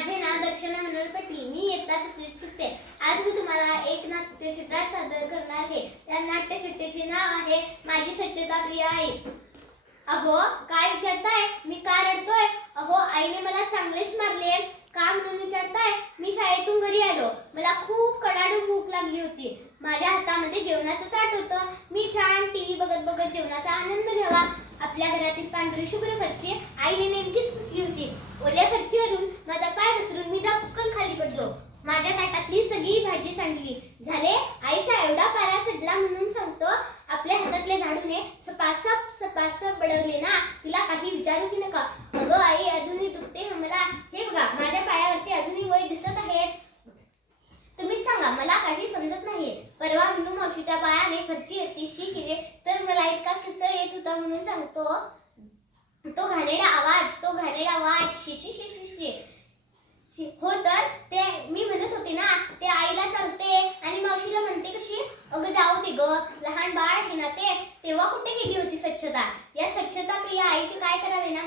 माझे नाव दर्शना मनोहर पाटील. मी इयत्ता तिसरीत शिकते. आज मी तुम्हाला एक नाट्यचित्र सादर करणार आहे. त्या नाट्यचित्राचे नाव आहे माझी स्वच्छता प्रिय आई. अहो काय विचारताय? मी का रडतोय? अहो आईने मला चांगलेच मारले का म्हणून विचारताय? मी शाळेतून घरी आलो. मला खूप कडाडून भूक लागली होती. माझ्या हातामध्ये जेवणाचं ताट होतं. मी छान टीव्ही बघत बघत जेवणाचा आनंद घ्यावा. आपल्या घरातील पांढरी शुभ्र फरची आईने नेमकीच पुसली होती. ओल्या माझ्या ताटातली सगळी भाजी सांडली. झाले? आईचा एवढा पारा चढला म्हणून सांगतो आपल्या हातातले झाडूने सपासप सपासप बडवले ना तिला काही विचारू की नका. अगं आई अजूनही दुखते मला हे बघा माझ्या पायावरती अजूनही वय दिसत आहेत तुम्हीच सांगा मला काही समजत नाहीये. परवा मिनू मावशीच्या बाळाने फरची अतिशी केली तर मला इतका किस्सा येत होता म्हणून सांगतो. तो घाणेरडा आवाज तो घाणेरडा आवाज. शिशी शिशी शी. हो तर ते मी म्हणत होते ना ते आईला चालते आणि मावशीला म्हणते कशी अगं जाऊ दे ग लहान बाळ आहे ना ते तेव्हा कुठे गेली होती स्वच्छता? या स्वच्छता प्रिया आईची काय करावे ना?